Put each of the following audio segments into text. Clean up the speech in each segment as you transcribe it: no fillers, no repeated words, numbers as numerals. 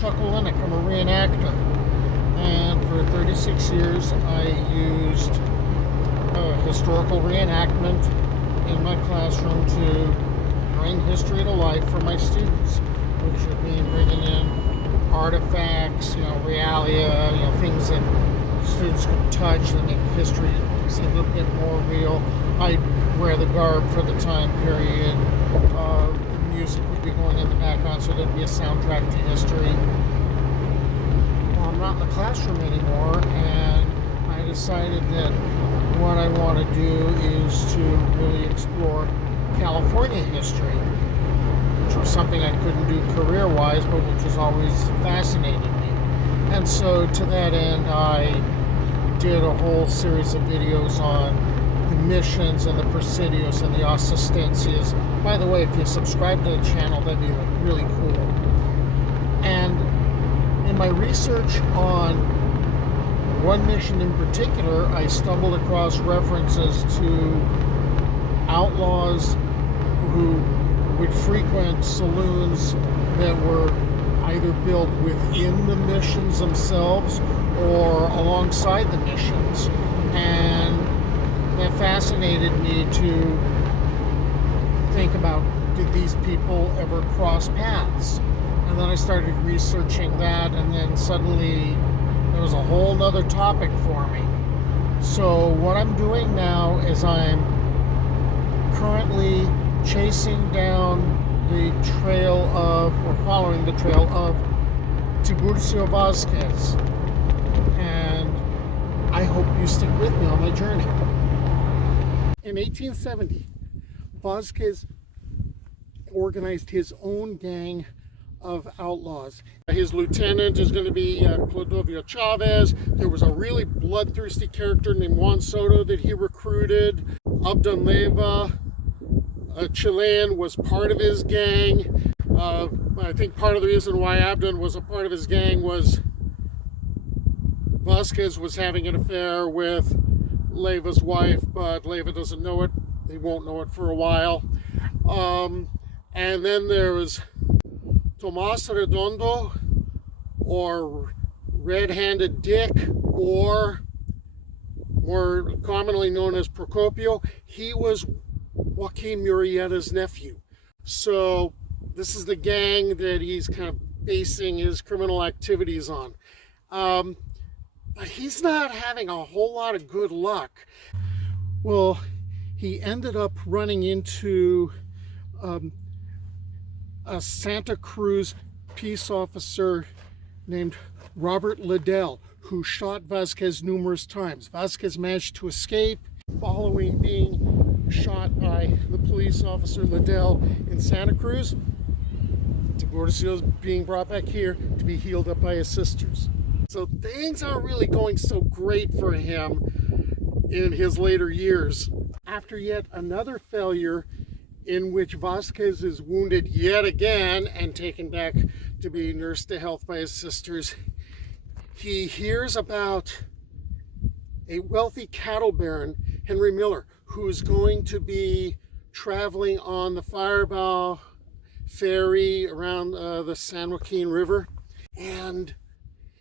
Chuckalinick. I'm a reenactor. And for 36 years, I used historical reenactment in my classroom to bring history to life for my students, which would mean bringing in artifacts, realia, things that students could touch that make history seem a little bit more real. I'd wear the garb for the time period. Music would be going in the background, so there'd be a soundtrack to history. Well, I'm not in the classroom anymore, and I decided that what I want to do is to really explore California history, which was something I couldn't do career-wise, but which has always fascinated me. And so to that end, I did a whole series of videos on the missions and the presidios and the assistencias. By the way, if you subscribe to the channel, that'd be really cool. And in my research on one mission in particular, I stumbled across references to outlaws who would frequent saloons that were either built within the missions themselves or alongside the missions. And that fascinated me to think about, did these people ever cross paths? And then I started researching that, and then suddenly there was a whole nother topic for me. So what I'm doing now is I'm currently chasing down the trail of, or following the trail of, Tiburcio Vásquez. And I hope you stick with me on my journey. In 1870, Vásquez organized his own gang of outlaws. His lieutenant is going to be Clodovio Chavez. There was a really bloodthirsty character named Juan Soto that he recruited. Abdon Leyva, a Chilean, was part of his gang. I think part of the reason why Abdon was a part of his gang was Vásquez was having an affair with Leyva's wife, but Leyva doesn't know it. He won't know it for a while. And then there was Tomás Redondo, or Red-Handed Dick, or more commonly known as Procopio. He was Joaquin Murrieta's nephew. So this is the gang that he's kind of basing his criminal activities on. But he's not having a whole lot of good luck. Well, he ended up running into a Santa Cruz peace officer named Robert Liddell, who shot Vásquez numerous times. Vásquez managed to escape following being shot by the police officer Liddell in Santa Cruz. Tiburcio is being brought back here to be healed up by his sisters. So things aren't really going so great for him in his later years. After yet another failure in which Vásquez is wounded yet again and taken back to be nursed to health by his sisters, he hears about a wealthy cattle baron, Henry Miller, who's going to be traveling on the Fireball ferry around the San Joaquin River. And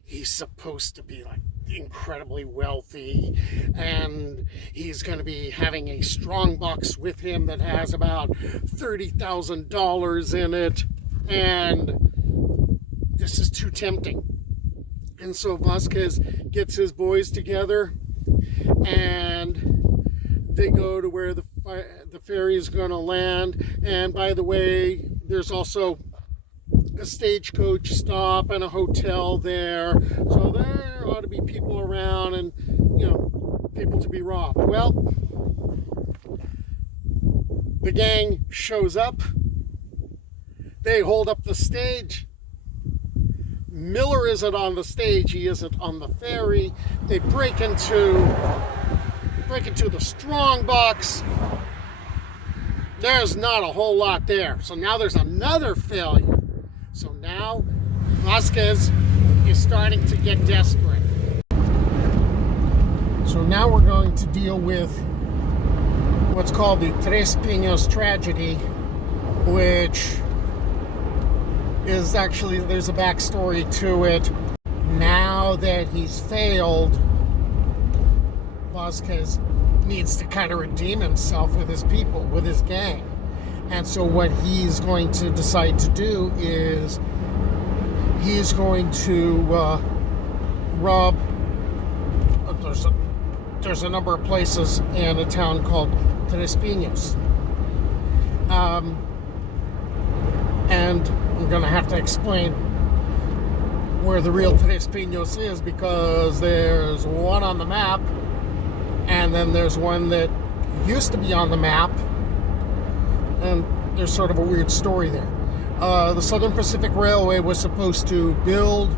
he's supposed to be like incredibly wealthy, and he's going to be having a strong box with him that has about $30,000 in it, and this is too tempting. And so Vásquez gets his boys together, and they go to where the ferry is going to land. And by the way, there's also a stagecoach stop and a hotel there, so there ought to be people around and, people to be robbed. Well, the gang shows up, they hold up the stage. Miller isn't on the stage, he isn't on the ferry. They break into the strong box. There's not a whole lot there, so now there's another failure. So now Vásquez is starting to get desperate. So now we're going to deal with what's called the Tres Pinos Tragedy, which is actually, there's a backstory to it. Now that he's failed, Vásquez needs to kind of redeem himself with his people, with his gang. And so what he's going to decide to do is he's going to rob, there's a number of places in a town called Tres Pinos. And I'm going to have to explain where the real Tres Pinos is, because there's one on the map, and then there's one that used to be on the map, and there's sort of a weird story there. The Southern Pacific Railway was supposed to build,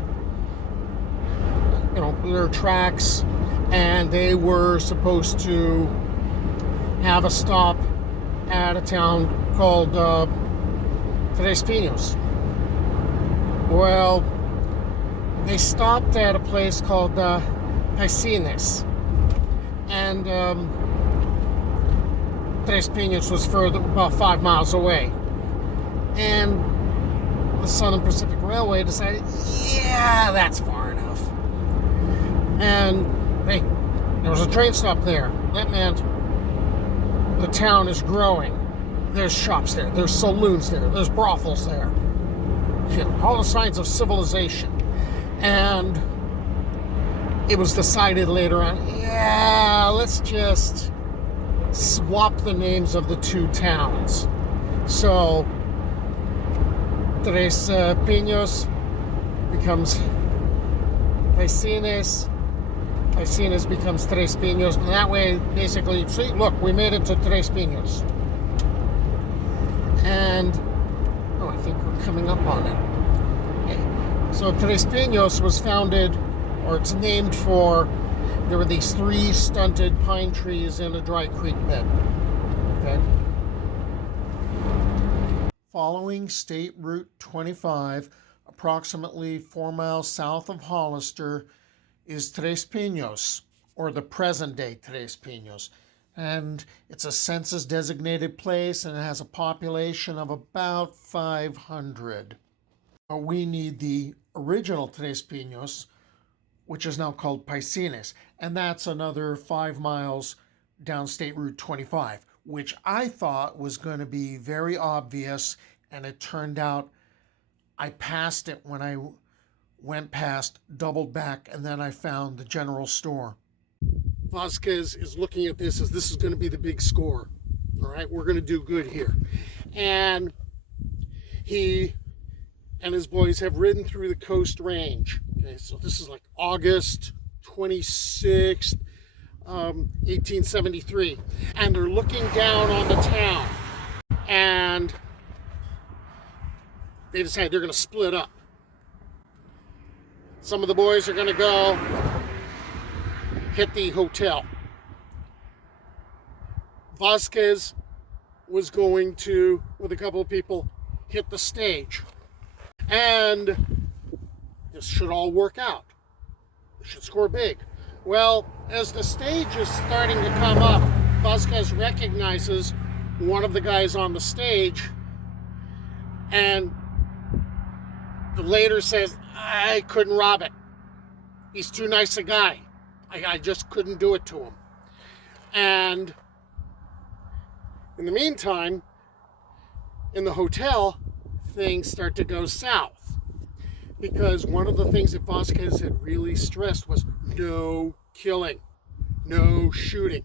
their tracks, and they were supposed to have a stop at a town called Tres Pinos. Well, they stopped at a place called Paicines, and Tres Pinos was further, about 5 miles away. And the Southern Pacific Railway decided, yeah, that's far enough. And hey, there was a train stop there. That meant the town is growing. There's shops there, there's saloons there, there's brothels there. All the signs of civilization. And it was decided later on, yeah, let's just swap the names of the two towns. So Tres Pinos becomes Paicines. Paicines becomes Tres Pinos. And that way, basically, see, look, we made it to Tres Pinos. And, I think we're coming up on it. Okay. So Tres Pinos was founded, or it's named for, there were these 3 stunted pine trees in a dry creek bed. Okay. Following State Route 25, approximately 4 miles south of Hollister, is Tres Pinos, or the present-day Tres Pinos. And it's a census-designated place, and it has a population of about 500. But we need the original Tres Pinos, which is now called Paicines, and that's another 5 miles down State Route 25, which I thought was going to be very obvious, and it turned out I passed it when I went past, doubled back, and then I found the general store. Vásquez is looking at this as this is going to be the big score. All right, we're going to do good here. And he and his boys have ridden through the Coast Range. Okay, so this is like August 26th, 1873. And they're looking down on the town. And they decide they're going to split up. Some of the boys are going to go hit the hotel. Vásquez was going to, with a couple of people, hit the stage. And this should all work out. It should score big. Well, as the stage is starting to come up, Vásquez recognizes one of the guys on the stage, and later says, I couldn't rob it. He's too nice a guy. I just couldn't do it to him. And in the meantime, in the hotel, things start to go south. Because one of the things that Vásquez had really stressed was no killing, no shooting.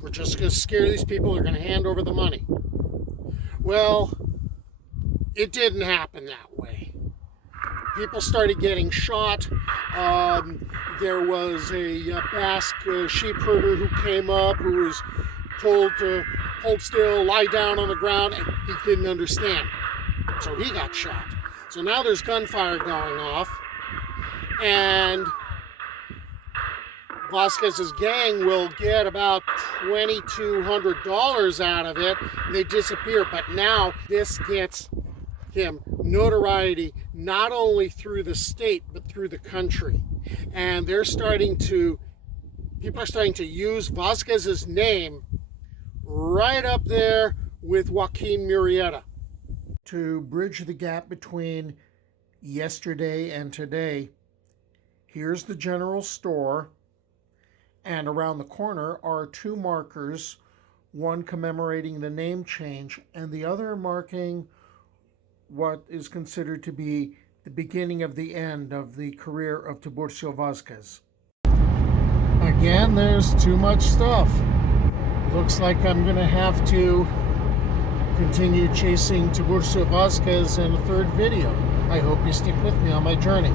We're just going to scare these people. They're going to hand over the money. Well, it didn't happen that way. People started getting shot. There was a Basque sheep herder who came up, who was told to hold still, lie down on the ground, and he didn't understand. So he got shot. So now there's gunfire going off, and Vásquez's gang will get about $2,200 out of it, and they disappear. But now this gets him notoriety, not only through the state, but through the country. And people are starting to use Vásquez's name right up there with Joaquin Murrieta. To bridge the gap between yesterday and today, here's the general store, and around the corner are two markers, one commemorating the name change and the other marking what is considered to be the beginning of the end of the career of Tiburcio Vásquez. Again, there's too much stuff. Looks like I'm going to have to continue chasing Tiburcio Vásquez in a third video. I hope you stick with me on my journey.